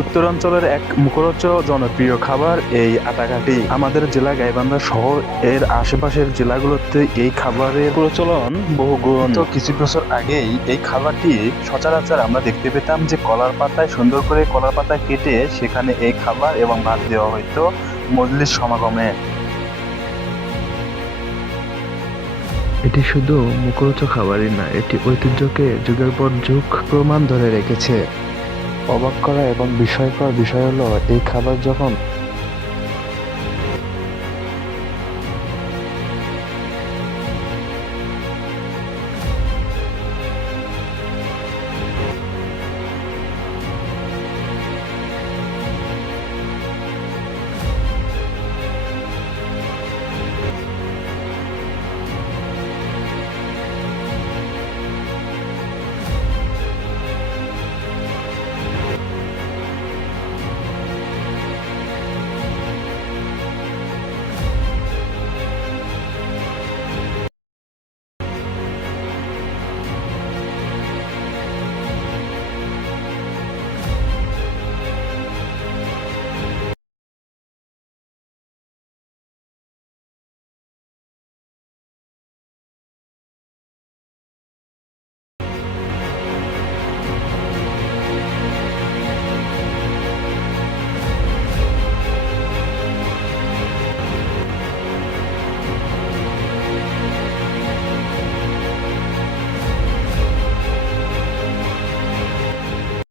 উত্তরাঞ্চলের এক মুখরোচক জনপ্রিয় খাবার এই আটা ঘাটি। আমাদের জেলা গাইবান্ধা সহ এর আশেপাশের জেলাগুলোতে এই খাবারের প্রচলন বহুগুণ। তো কিছু বছর আগেই এই খাবারটি সচরাচর আমরা দেখতে পেতাম যে কলার পাতায় সুন্দর করে কলার পাতায় কেটে সেখানে এই খাবার এবং ভাত দেওয়া হইতো মজলিস সমাগমে। এটি শুধু মুখরোচক খাবারই না, এটি ঐতিহ্যকে যুগের পর যুগ প্রমাণ ধরে রেখেছে। অবাক করা এবং বিস্ময়কর বিষয় হলো এই খাবার যখন